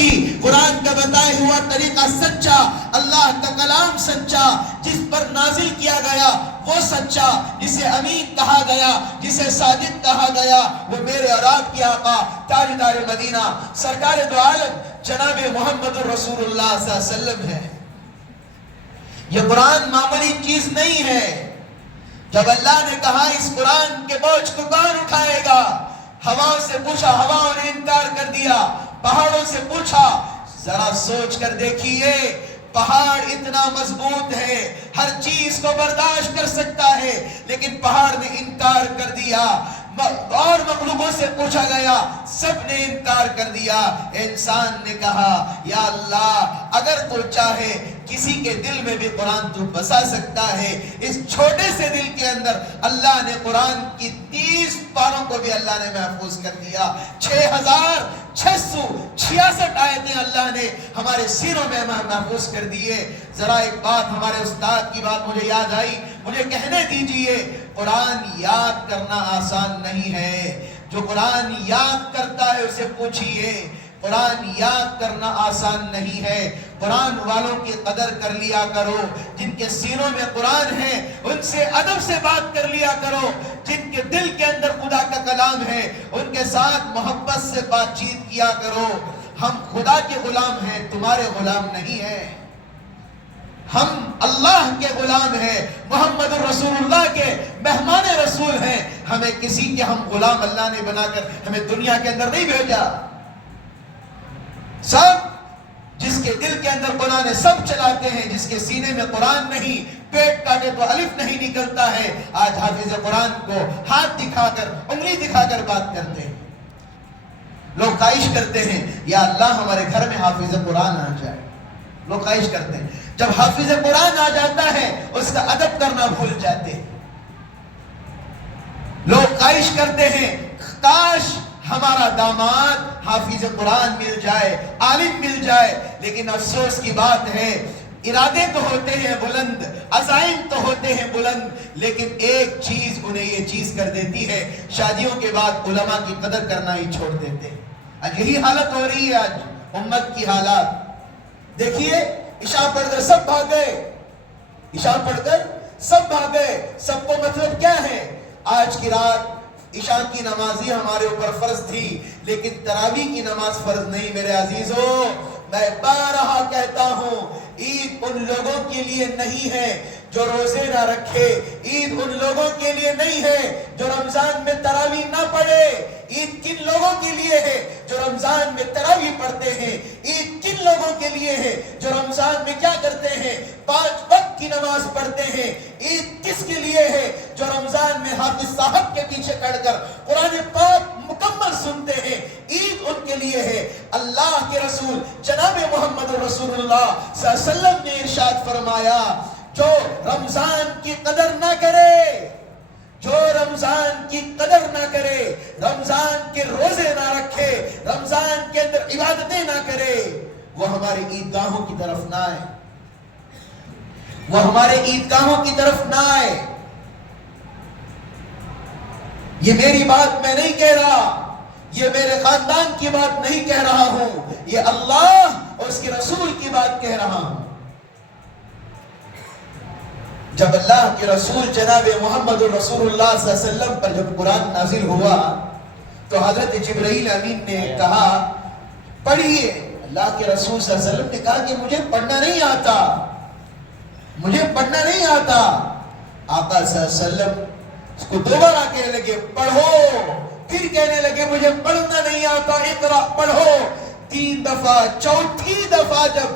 سچی، قرآن کا بتایا ہوا طریقہ سچا، اللہ کا کلام سچا، جس پر نازل کیا گیا وہ سچا، جسے امین کہا گیا، جسے صادق کہا گیا، وہ میرے اور آپ کے آقا تاجدار مدینہ سرکار دو عالم جناب محمد رسول اللہ صلی اللہ علیہ وسلم ہے۔ یہ قرآن معمولی چیز نہیں ہے۔ جب اللہ نے کہا اس قرآن کے بوجھ کو کون اٹھائے گا، ہواؤں سے پوچھا، ہواؤں نے انکار کر دیا، پہاڑوں سے پوچھا، ذرا سوچ کر دیکھیے، پہاڑ اتنا مضبوط ہے، ہر چیز کو برداشت کر سکتا ہے، لیکن پہاڑ نے انکار کر دیا۔ اور مخلوقوں سے پوچھا گیا، سب نے انکار کر دیا۔ انسان نے کہا یا اللہ اگر تو چاہے کسی کے دل میں بھی قرآن تو بسا سکتا ہے۔ اس چھوٹے سے دل کے اندر اللہ نے قرآن کی 30 پاروں کو بھی اللہ نے محفوظ کر دیا۔ 6666 آیتیں اللہ نے ہمارے سینوں میں محفوظ کر دیے۔ ذرا ایک بات، ہمارے استاد کی بات مجھے یاد آئی، مجھے کہنے دیجئے، قرآن یاد کرنا آسان نہیں ہے۔ جو قرآن یاد کرتا ہے اسے پوچھئے، قرآن یاد کرنا آسان نہیں ہے۔ قرآن والوں کی قدر کر لیا کرو، جن کے سینوں میں قرآن ہے ان سے ادب سے بات کر لیا کرو، جن کے دل کے اندر خدا کا کلام ہے ان کے ساتھ محبت سے بات چیت کیا کرو۔ ہم خدا کے غلام ہیں، تمہارے غلام نہیں ہیں، ہم اللہ کے غلام ہیں، محمد رسول اللہ کے مہمان رسول ہیں۔ ہمیں کسی کے ہم غلام اللہ نے بنا کر ہمیں دنیا کے اندر نہیں بھیجا۔ سب جس کے دل کے اندر قرآن ہے سب چلاتے ہیں، جس کے سینے میں قرآن نہیں، پیٹ کاٹے تو الف نہیں نکلتا ہے۔ آج حافظ قرآن کو ہاتھ دکھا کر، انگلی دکھا کر بات کرتے ہیں۔ لوگ خواہش کرتے ہیں یا اللہ ہمارے گھر میں حافظ قرآن آ جائے، لوگ خواہش کرتے ہیں۔ جب حافظ قرآن آ جاتا ہے اس کا ادب کرنا بھول جاتے ہیں۔ لوگ خواہش کرتے ہیں کاش ہمارا داماد حافظ قرآن مل جائے، عالم مل جائے، لیکن افسوس کی بات ہے ارادے تو ہوتے ہیں بلند، عزائم تو ہوتے ہیں بلند، لیکن ایک چیز انہیں یہ چیز کر دیتی ہے، شادیوں کے بعد علماء کی قدر کرنا ہی چھوڑ دیتے ہیں۔ آج یہی حالت ہو رہی ہے، آج امت کی حالات دیکھیے۔ عشاء پڑھ کر سب بھاگ گئے، عشاء پڑھ کر سب بھاگ گئے، سب کو مطلب کیا ہے؟ آج کی رات عشاء کی نمازی ہمارے اوپر فرض تھی، لیکن تراویح کی نماز فرض نہیں۔ میرے عزیزو، میں بارہا کہتا ہوں، عید ان لوگوں کے لیے نہیں ہے جو روزے نہ رکھے، عید ان لوگوں کے لیے نہیں ہے جو رمضان میں تراویح نہ پڑھے۔ عید کن لوگوں کے لیے ہے جو رمضان میں تراویح پڑھتے ہیں؟ عید کن لوگوں کے لیے ہے جو رمضان میں کیا کرتے ہیں؟ 5 وقت کی نماز پڑھتے ہیں۔ عید کس کے لیے ہے جو رمضان میں حافظ صاحب کے پیچھے کھڑ کر قرآن پاک مکمل سنتے ہیں؟ عید ان کے لیے ہے۔ اللہ کے رسول جناب محمد رسول اللہ صلی اللہ علیہ وسلم نے ارشاد فرمایا، جو رمضان کی قدر نہ کرے، جو رمضان کی قدر نہ کرے، رمضان کے روزے نہ رکھے، رمضان کے اندر عبادتیں نہ کرے، وہ ہمارے عیدگاہوں کی طرف نہ آئے، وہ ہمارے عیدگاہوں کی طرف نہ آئے۔ یہ میری بات میں نہیں کہہ رہا، یہ میرے خاندان کی بات نہیں کہہ رہا ہوں، یہ اللہ اور اس کے رسول کی بات کہہ رہا ہوں۔ جب اللہ کے رسول جناب محمد رسول اللہ صلی اللہ علیہ وسلم پر جب قرآن نازل ہوا تو حضرت جبرائیل امین نے کہا پڑھیے۔ اللہ کے رسول صلی اللہ علیہ وسلم نے کہا کہ مجھے پڑھنا نہیں آتا، مجھے پڑھنا نہیں آتا۔ آقا صلی اللہ علیہ وسلم اس کو دوبارہ کہنے لگے پڑھو، پھر کہنے لگے مجھے پڑھنا نہیں آتا، اقرا پڑھو۔ 3 دفعہ، چوتھی دفعہ جب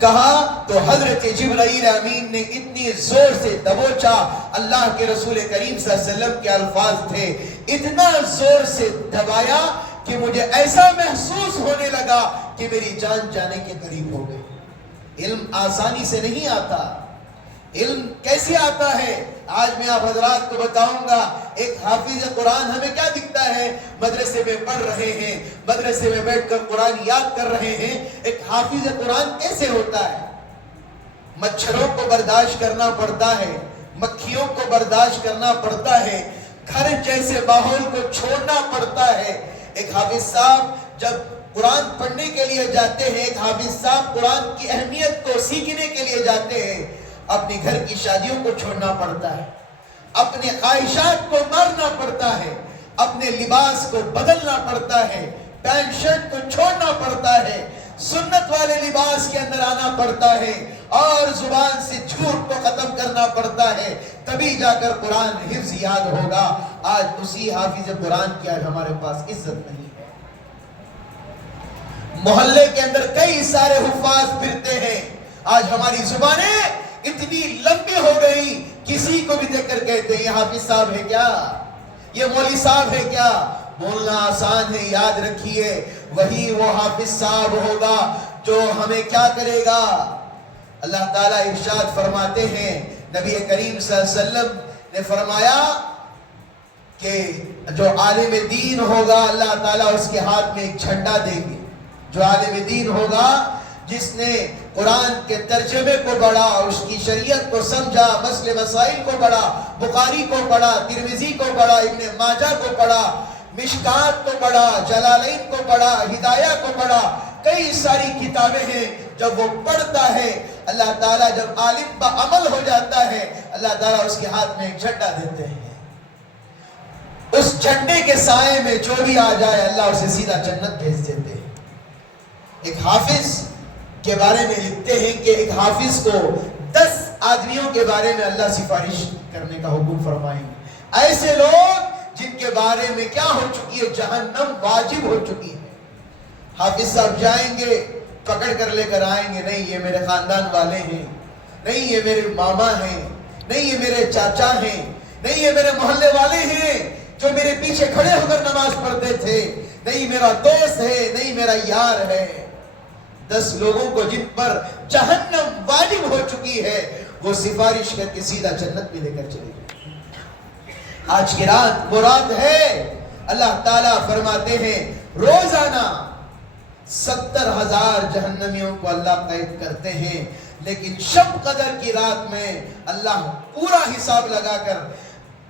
کہا تو حضرت جبرائیل امین نے اتنی زور سے دبوچا، اللہ کے رسول کریم صلی اللہ علیہ وسلم کے الفاظ تھے، اتنا زور سے دبایا کہ مجھے ایسا محسوس ہونے لگا کہ میری جان جانے کے قریب ہو گئی۔ علم آسانی سے نہیں آتا۔ علم کیسے آتا ہے؟ آج میں آپ حضرات کو بتاؤں گا۔ ایک حافظ قرآن ہمیں کیا دکھتا ہے؟ مدرسے میں پڑھ رہے ہیں، مدرسے میں بیٹھ کر قرآن یاد کر رہے ہیں۔ ایک حافظ قرآن کیسے ہوتا ہے؟ مچھروں کو برداشت کرنا پڑتا ہے، مکھیوں کو برداشت کرنا پڑتا ہے، گھر جیسے ماحول کو چھوڑنا پڑتا ہے۔ ایک حافظ صاحب جب قرآن پڑھنے کے لیے جاتے ہیں، ایک حافظ صاحب قرآن کی اہمیت کو سیکھنے کے لیے جاتے ہیں، اپنے گھر کی شادیوں کو چھوڑنا پڑتا ہے، اپنے خواہشات کو مارنا پڑتا ہے، اپنے لباس کو بدلنا پڑتا ہے، پینٹ شرٹ کو چھوڑنا پڑتا ہے، سنت والے لباس کے اندر آنا پڑتا ہے، اور زبان سے جھوٹ کو ختم کرنا پڑتا ہے، تبھی جا کر قرآن حفظ یاد ہوگا۔ آج اسی حافظ قرآن کی آج ہمارے پاس عزت نہیں ہے۔ محلے کے اندر کئی سارے حفاظ پھرتے ہیں، آج ہماری زبانیں اتنی لمبی ہو گئی، کسی کو بھی دیکھ کر کہتے ہیں یہ حافظ صاحب ہے کیا، یہ مولوی صاحب ہے کیا۔ بولنا آسان ہے، یاد رکھیے وہی وہ حافظ صاحب ہوگا جو ہمیں کیا کرے گا۔ اللہ تعالیٰ ارشاد فرماتے ہیں، نبی کریم صلی اللہ علیہ وسلم نے فرمایا کہ جو عالم دین ہوگا اللہ تعالیٰ اس کے ہاتھ میں ایک جھنڈا دیں گے۔ جو عالم دین ہوگا جس نے قرآن کے ترجمے کو پڑھا اور اس کی شریعت کو سمجھا، مسئلے مسائل کو پڑھا، بخاری کو پڑھا، ترمذی کو پڑھا، ابن ماجہ کو پڑھا، مشکات کو پڑھا، جلالین کو پڑھا، ہدایہ کو پڑھا، کئی ساری کتابیں ہیں۔ جب وہ پڑھتا ہے اللہ تعالیٰ، جب عالم با عمل ہو جاتا ہے اللہ تعالیٰ اس کے ہاتھ میں ایک جھنڈا دیتے ہیں۔ اس جھنڈے کے سائے میں جو بھی آ جائے اللہ اسے سیدھا جنت بھیج دیتے ہیں۔ ایک حافظ کے بارے میں لکھتے ہیں کہ ایک حافظ کو 10 آدمیوں کے بارے میں اللہ سفارش کرنے کا حکم فرمائیں گے، ایسے لوگ جن کے بارے میں کیا ہو چکی ہے، جہنم واجب ہو چکی ہے۔ حافظ صاحب جائیں گے، پکڑ کر لے کر آئیں گے، نہیں یہ میرے خاندان والے ہیں، نہیں یہ میرے ماما ہیں، نہیں یہ میرے چاچا ہیں، نہیں یہ میرے محلے والے ہیں جو میرے پیچھے کھڑے ہو کر نماز پڑھتے تھے، نہیں میرا دوست ہے، نہیں میرا یار ہے۔ 10 لوگوں کو جن پر جہنم واجب ہو چکی ہے وہ سفارش کر کے سیدھا جنت میں لے کر چلے گئے۔ آج کی رات وہ رات ہے، اللہ تعالیٰ فرماتے ہیں روزانہ 70,000 جہنمیوں کو اللہ قید کرتے ہیں، لیکن شب قدر کی رات میں اللہ پورا حساب لگا کر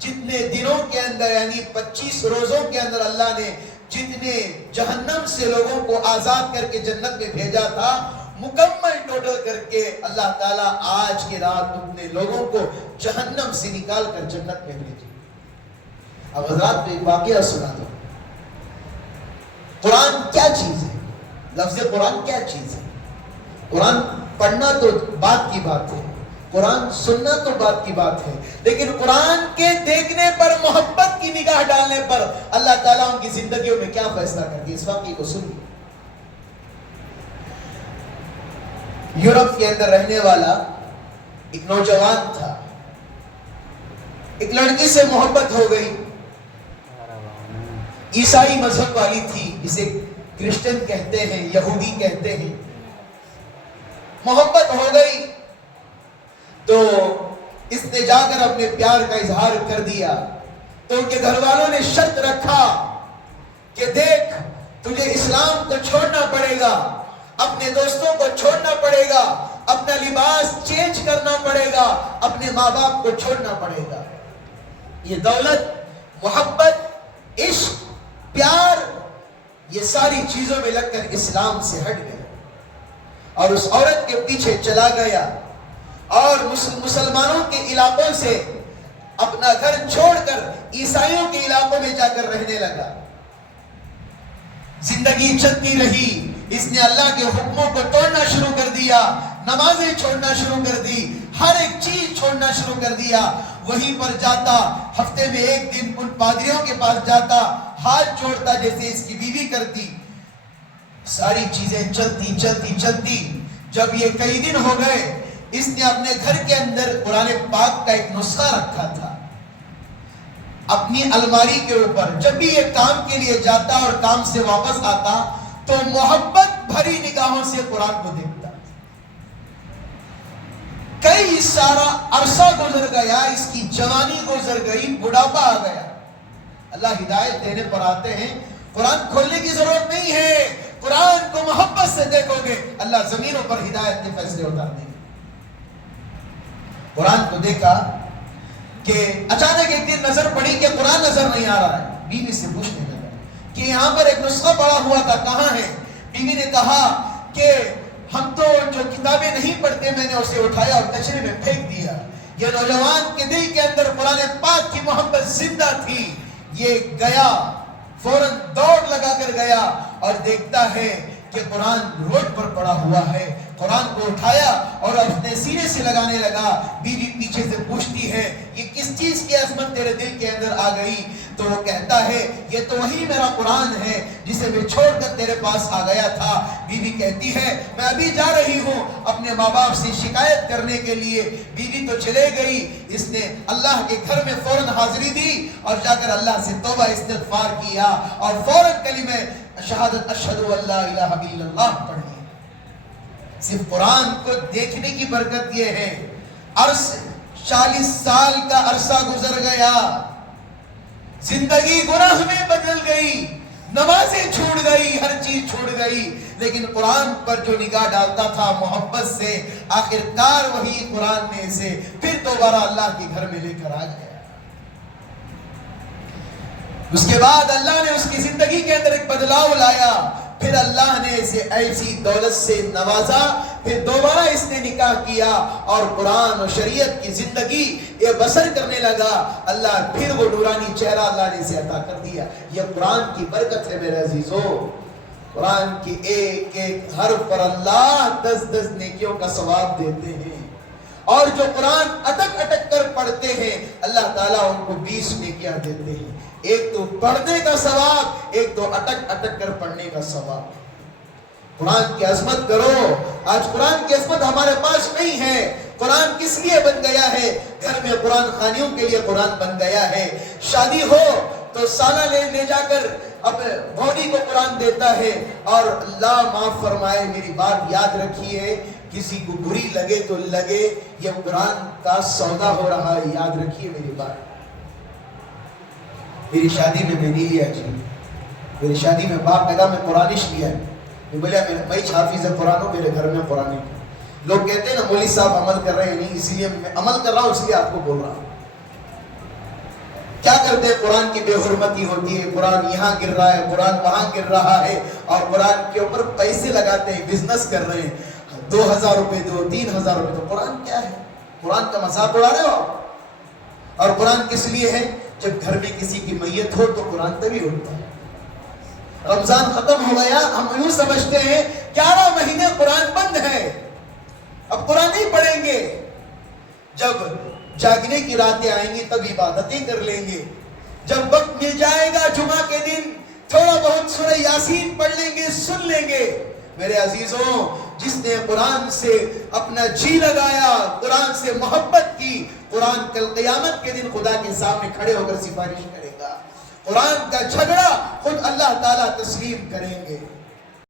جتنے دنوں کے اندر یعنی 25 روزوں کے اندر اللہ نے جتنے جہنم سے لوگوں کو آزاد کر کے جنت میں بھیجا تھا، مکمل ٹوٹل کر کے اللہ تعالیٰ آج کی رات اتنے لوگوں کو جہنم سے نکال کر جنت میں بھیجے۔ اب حضرات میں ایک واقعہ سنا دو، قرآن کیا چیز ہے، لفظ قرآن کیا چیز ہے۔ قرآن پڑھنا تو بات کی بات ہے، قرآن سننا تو بات کی بات ہے، لیکن قرآن کے دیکھنے پر، محبت کی نگاہ ڈالنے پر اللہ تعالیٰ ان کی زندگیوں میں کیا فیصلہ کر دیا، اس واقعے کو سنیے۔ یورپ کے اندر رہنے والا ایک نوجوان تھا، ایک لڑکی سے محبت ہو گئی، عیسائی مذہب والی تھی، اسے کرسچن کہتے ہیں، یہودی کہتے ہیں۔ محبت ہو گئی تو اس نے جا کر اپنے پیار کا اظہار کر دیا، تو ان کے گھر والوں نے شرط رکھا کہ دیکھ تجھے اسلام کو چھوڑنا پڑے گا، اپنے دوستوں کو چھوڑنا پڑے گا، اپنا لباس چینج کرنا پڑے گا، اپنے ماں باپ کو چھوڑنا پڑے گا۔ یہ دولت، محبت، عشق، پیار، یہ ساری چیزوں میں لگ کر اسلام سے ہٹ گیا اور اس عورت کے پیچھے چلا گیا اور مسلمانوں کے علاقوں سے اپنا گھر چھوڑ کر عیسائیوں کے علاقوں میں جا کر رہنے لگا۔ زندگی چلتی رہی، اس نے اللہ کے حکموں کو توڑنا شروع کر دیا، نمازیں چھوڑنا شروع کر دی، ہر ایک چیز چھوڑنا شروع کر دیا۔ وہیں پر جاتا، ہفتے میں ایک دن ان پادریوں کے پاس جاتا، ہاتھ جوڑتا جیسے اس کی بیوی کرتی۔ ساری چیزیں چلتی چلتی چلتی، جب یہ کئی دن ہو گئے، اس نے اپنے گھر کے اندر قرآن پاک کا ایک نسخہ رکھا تھا اپنی الماری کے اوپر۔ جب بھی یہ کام کے لیے جاتا اور کام سے واپس آتا تو محبت بھری نگاہوں سے قرآن کو دیکھتا۔ کئی سارا عرصہ گزر گیا، اس کی جوانی گزر گئی، بڑھاپا آ گیا۔ اللہ ہدایت دینے پر آتے ہیں، قرآن کھولنے کی ضرورت نہیں ہے، قرآن کو محبت سے دیکھو گے اللہ زمینوں پر ہدایت کے فیصلے اتار دیں گے۔ قرآن کو دیکھا کہ اچانک ایک دن نظر پڑی کہ قرآن نظر نہیں آ رہا ہے، بیوی سے پوچھنے لگا کہ یہاں پر ایک نسخہ پڑا ہوا تھا، کہاں ہے؟ کہا کہ ہم تو جو کتابیں نہیں پڑھتے، میں نے اسے اٹھایا اور کچرے میں پھینک دیا۔ یہ نوجوان کے دل کے اندر قرآن پاک کی محبت زندہ تھی۔ یہ گیا، فوراً دوڑ لگا کر گیا اور دیکھتا ہے کہ قرآن روڈ پر پڑا ہوا ہے۔ قرآن کو اٹھایا اور اپنے سینے سے لگانے لگا۔ بیوی پیچھے سے پوچھتی ہے یہ کس چیز کی عظمت تیرے دل کے اندر آ گئی؟ تو وہ کہتا ہے یہ تو وہی میرا قرآن ہے جسے میں چھوڑ کر تیرے پاس آ گیا تھا۔ بیوی کہتی ہے میں ابھی جا رہی ہوں اپنے ماں باپ سے شکایت کرنے کے لیے۔ بیوی تو چلے گئی، اس نے اللہ کے گھر میں فوراً حاضری دی اور جا کر اللہ سے توبہ استغفار کیا اور فوراً کلمہ شہادت اشہد ان لا الہ الا اللہ پڑھی۔ صرف قرآن کو دیکھنے کی برکت یہ ہے۔ 40 سال کا عرصہ گزر گیا، زندگی گناہ میں بدل گئی، نمازیں چھوڑ گئی، ہر چیز چھوڑ گئی، لیکن قرآن پر جو نگاہ ڈالتا تھا محبت سے، آخرکار وہی قرآن میں سے پھر دوبارہ اللہ کے گھر میں لے کر آ گیا۔ اس کے بعد اللہ نے اس کی زندگی کے اندر ایک بدلاؤ لایا، پھر اللہ نے اسے ایسی دولت سے نوازا، پھر دوبارہ اس نے نکاح کیا اور قرآن اور شریعت کی زندگی یہ بسر کرنے لگا۔ اللہ پھر وہ نورانی چہرہ اللہ نے اسے عطا کر دیا۔ یہ قرآن کی برکت ہے میرے عزیزو۔ قرآن کی ایک ایک حرف پر اللہ 10 نیکیوں کا ثواب دیتے ہیں، اور جو قرآن اٹک اٹک کر پڑھتے ہیں اللہ تعالیٰ ان کو 20 نیکیاں دیتے ہیں۔ ایک تو پڑھنے کا ثواب، ایک تو اٹک اٹک کر پڑھنے کا ثواب۔ قرآن کی عظمت کرو۔ آج قرآن کی عظمت ہمارے پاس نہیں ہے۔ قرآن کس لیے بن گیا ہے؟ گھر میں قرآن خوانیوں کے لیے قرآن بن گیا ہے۔ شادی ہو تو سالہ لے جا کر اب بھونی کو قرآن دیتا ہے، اور اللہ معاف فرمائے میری بات یاد رکھیے، کسی کو بری لگے تو لگے، یہ قرآن کا سودا ہو رہا ہے، یاد رکھیے میری بات۔ میری شادی میں نہیں لیا جی، میری شادی میں باقاعدہ میں قرآنش لیا ہے۔ میں بولیا بھائی حافظ قرآن ہو، میرے گھر میں قرآن ہے۔ لوگ کہتے ہیں نا مولوی صاحب عمل کر رہے ہیں، نہیں، اسی لیے میں عمل کر رہا ہوں، اس لیے آپ کو بول رہا ہوں۔ کیا کرتے ہیں؟ قرآن کی بے حرمتی ہوتی ہے، قرآن یہاں گر رہا ہے، قرآن وہاں گر رہا ہے، اور قرآن کے اوپر پیسے لگاتے ہیں، بزنس کر رہے ہیں، 2000 روپے دو، 3000 روپے دو۔ قرآن کیا ہے؟ قرآن کا مذاق اڑا رہے ہو آپ۔ اور قرآن کس لیے ہے؟ جب گھر میں کسی کی میت ہو تو قرآن تبھی ہوتا ہے۔ رمضان ختم ہو گیا، ہم یوں سمجھتے ہیں 11 مہینے قرآن بند ہے، اب قرآن نہیں پڑھیں گے۔ جب جاگنے کی راتیں آئیں گی تب عبادتیں کر لیں گے، جب وقت مل جائے گا جمعہ کے دن تھوڑا بہت سورہ یاسین پڑھ لیں گے، سن لیں گے۔ میرے عزیزوں، جس نے قرآن سے اپنا جی لگایا، قرآن سے محبت کی، قرآن کل قیامت کے دن خدا کے سامنے کھڑے ہو کر سفارش کرے گا۔ قرآن کا جھگڑا خود اللہ تعالیٰ تسلیم کریں گے۔